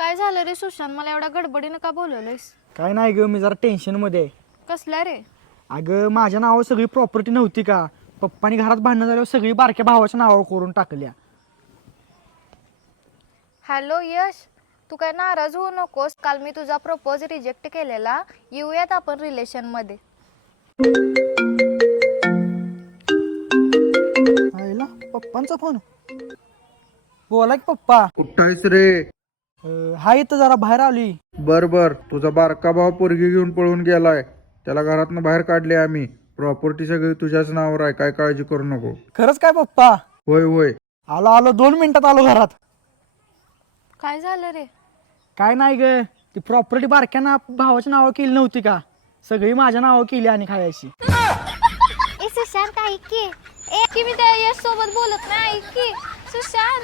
काय झालं रे सुशांत, मला एवढ्या गडबडीनं का बोलवलंयस? काय नाही ग, मी जरा टेन्शनमध्ये आहे. कसल्या रे? अगं माझ्या नावावर सगळी प्रॉपर्टी नव्हती का? पप्पानी घरात भांडणं झाल्यावर सगळी बारक्या भावाच्या नावावर करून टाकल्या. हॅलो यश, तू काय नाराज होऊ नकोस. काल मी तुझा प्रपोज रिजेक्ट केलेला. येऊयात आपण रिलेशनमध्ये. आईला पप्पांचा फोन. बोला की पप्पा. कुठायस रे? हा इथं जरा बाहेर आली. बर बर, तुझा बारका भाव पोरगी घेऊन पळून गेलाय. त्याला घरातनं बाहेर काढले आम्ही. प्रॉपर्टी सगळी तुझ्याच नावावर आहे, काय काळजी करू नको. खरंच काय पप्पा? होय होय. आलो 2 मिनिटात आलो घरात. काय झालं रे? काय नाही ग, ती प्रॉपर्टी बारक्या भावाच्या नावावर केली नव्हती का? सगळी माझ्या नावावर केली आणि खायची. ए सुशांत ऐक की. मी त्या यश सोबत बोलत नाही. ऐक की सुशांत.